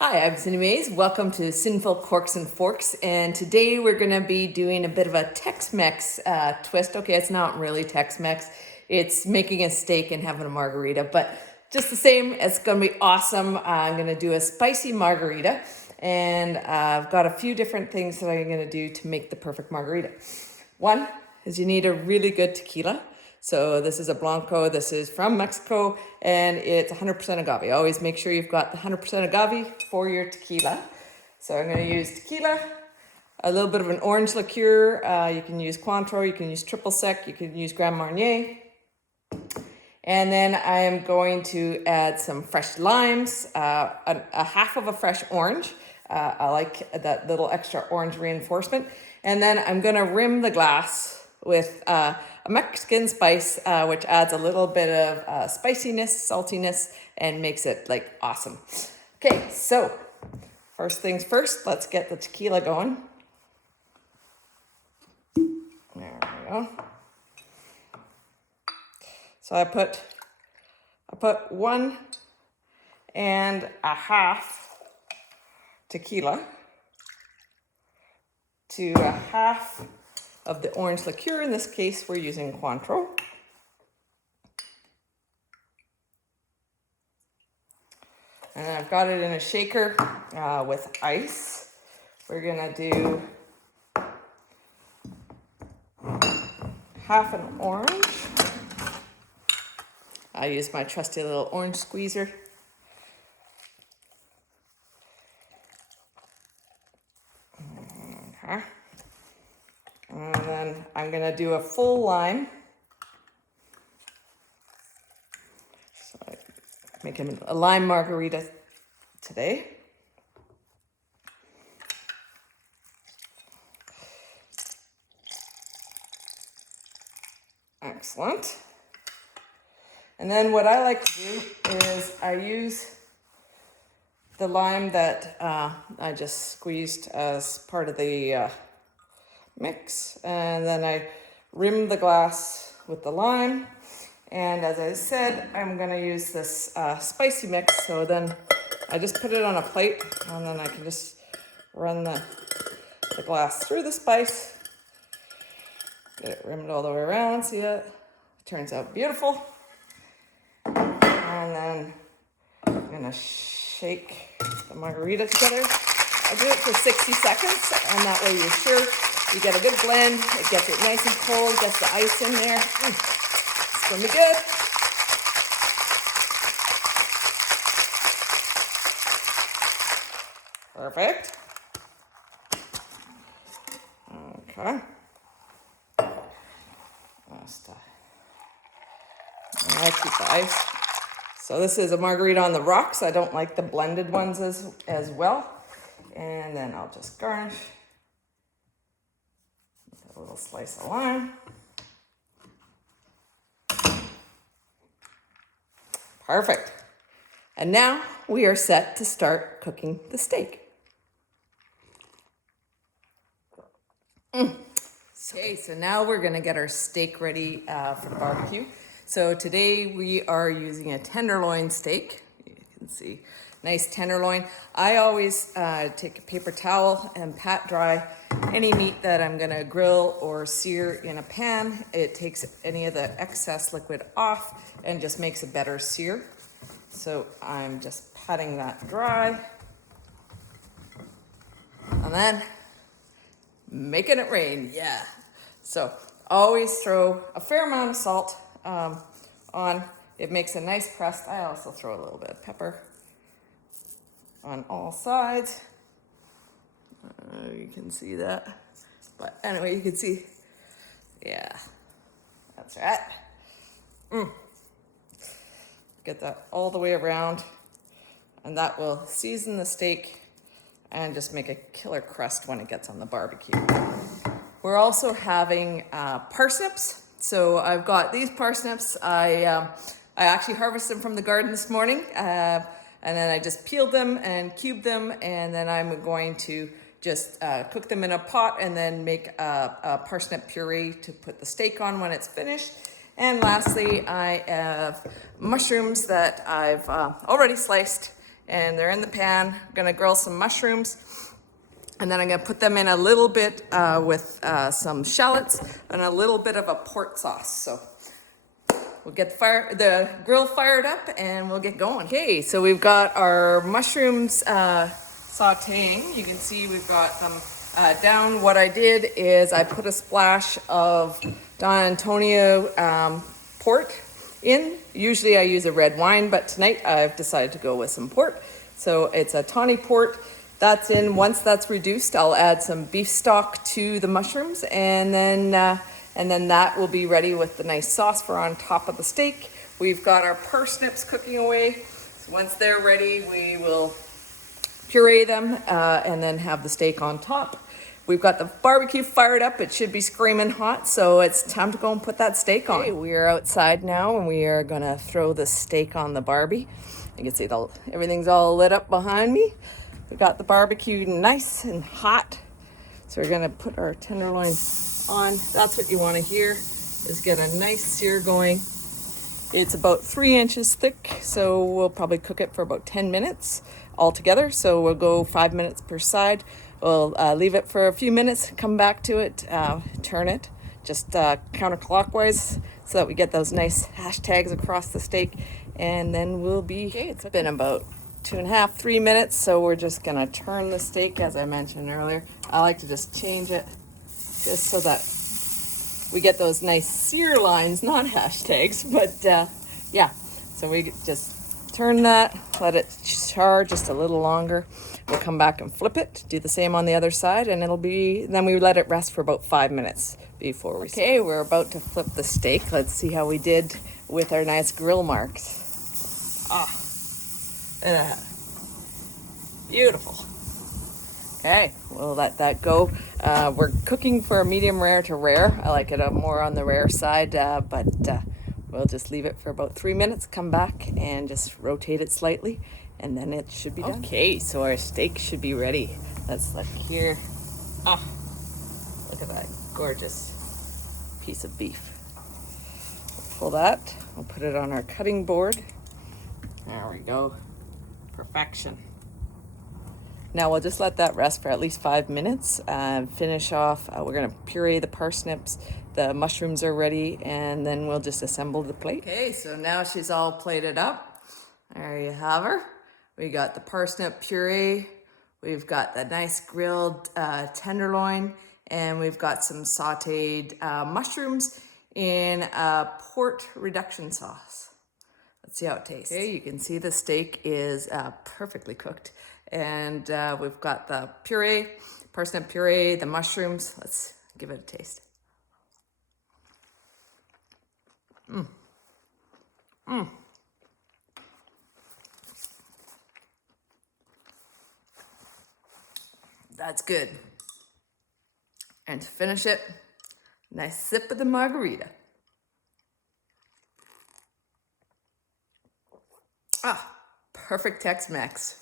Hi, I'm Cindy Mays. Welcome to Sinful Corks and Forks. And today we're going to be doing a bit of a Tex-Mex twist. Okay, it's not really Tex-Mex. It's making a steak and having a margarita. But just the same, it's going to be awesome. I'm going to do a spicy margarita. And I've got a few different things that I'm going to do to make the perfect margarita. One is you need a really good tequila. So this is a Blanco, this is from Mexico, and it's 100% agave. Always make sure you've got the 100% agave for your tequila. So I'm gonna use tequila, a little bit of an orange liqueur. You can use Cointreau, you can use Triple Sec, you can use Grand Marnier. And then I am going to add some fresh limes, a half of a fresh orange. I like that little extra orange reinforcement. And then I'm gonna rim the glass with a Mexican spice, which adds a little bit of spiciness, saltiness, and makes it like awesome. Okay, so first things first, let's get the tequila going. There we go. So I put 1.5 tequila to a half of the orange liqueur. In this case, we're using Cointreau. And I've got it in a shaker with ice. We're gonna do half an orange. I use my trusty little orange squeezer. Okay. And then I'm gonna do a full lime. So I'm making a lime margarita today. Excellent. And then what I like to do is I use the lime that I just squeezed as part of the mix, and then I rim the glass with the lime. And as I said, I'm gonna use this spicy mix, so then I just put it on a plate, and then I can just run the glass through the spice, get it rimmed all the way around. See it? Turns out beautiful. And then I'm gonna shake the margarita together. I do it for 60 seconds, and that way you're sure you get a good blend. It gets it nice and cold, gets the ice in there. It's gonna be good. Perfect. Okay. I keep the ice. So this is a margarita on the rocks. I don't like the blended ones as well. And then I'll just garnish with a little slice of lime. Perfect. And now we are set to start cooking the steak. Okay, so now we're gonna get our steak ready for barbecue. So today we are using a tenderloin steak. You can see, nice tenderloin. I always take a paper towel and pat dry any meat that I'm gonna grill or sear in a pan. It takes any of the excess liquid off and just makes a better sear. So I'm just patting that dry. And then making it rain, yeah. So always throw a fair amount of salt on. It makes a nice crust. I also throw a little bit of pepper on all sides. You can see that. But anyway, you can see, yeah, that's right. Get that all the way around, and that will season the steak and just make a killer crust when it gets on the barbecue. We're also having parsnips. So I've got these parsnips. I actually harvested them from the garden this morning, and then I just peeled them and cubed them, and then I'm going to just cook them in a pot and then make a parsnip puree to put the steak on when it's finished. And lastly, I have mushrooms that I've already sliced and they're in the pan. I'm gonna grill some mushrooms, and then I'm gonna put them in a little bit with some shallots and a little bit of a pork sauce. So we'll get the grill fired up and we'll get going. Okay, so we've got our mushrooms sauteing. You can see we've got them down. What I did is I put a splash of Don Antonio port in. Usually I use a red wine, but tonight I've decided to go with some port. So it's a tawny port. That's in. Once that's reduced, I'll add some beef stock to the mushrooms, and then that will be ready with the nice sauce for on top of the steak. We've got our parsnips cooking away. So once they're ready, we will puree them and then have the steak on top. We've got the barbecue fired up. It should be screaming hot, so it's time to go and put that steak on. Okay, we are outside now, and we are gonna throw the steak on the Barbie. You can see everything's all lit up behind me. We've got the barbecue nice and hot. So we're gonna put our tenderloin on. That's what you wanna hear, is get a nice sear going. It's about 3 inches thick, so we'll probably cook it for about 10 minutes altogether. So we'll go 5 minutes per side. We'll leave it for a few minutes, come back to it, turn it just counterclockwise so that we get those nice hashtags across the steak, and then we'll be, okay, it's been about 2.5, 3 minutes, so we're just gonna turn the steak as I mentioned earlier. I like to just change it just so that we get those nice sear lines, not hashtags, but yeah. So we just turn that, let it char just a little longer. We'll come back and flip it, do the same on the other side, and then we let it rest for about 5 minutes before we Okay, we're about to flip the steak. Let's see how we did with our nice grill marks. Ah. Beautiful. Okay, we'll let that go. We're cooking for a medium rare to rare. I like it more on the rare side, but we'll just leave it for about 3 minutes, come back and just rotate it slightly, and then it should be done. Okay, so our steak should be ready. Let's look here. Ah, look at that gorgeous piece of beef. We'll pull that, we'll put it on our cutting board. There we go. Perfection. Now we'll just let that rest for at least 5 minutes and finish off. We're gonna puree the parsnips. The mushrooms are ready, and then we'll just assemble the plate. Okay, so now she's all plated up. There you have her. We got the parsnip puree. We've got the nice grilled tenderloin, and we've got some sauteed mushrooms in a port reduction sauce. Let's see how it tastes. Okay, you can see the steak is perfectly cooked. And we've got the puree, parsnip puree, the mushrooms. Let's give it a taste. That's good. And to finish it, nice sip of the margarita. Ah, perfect Tex-Mex.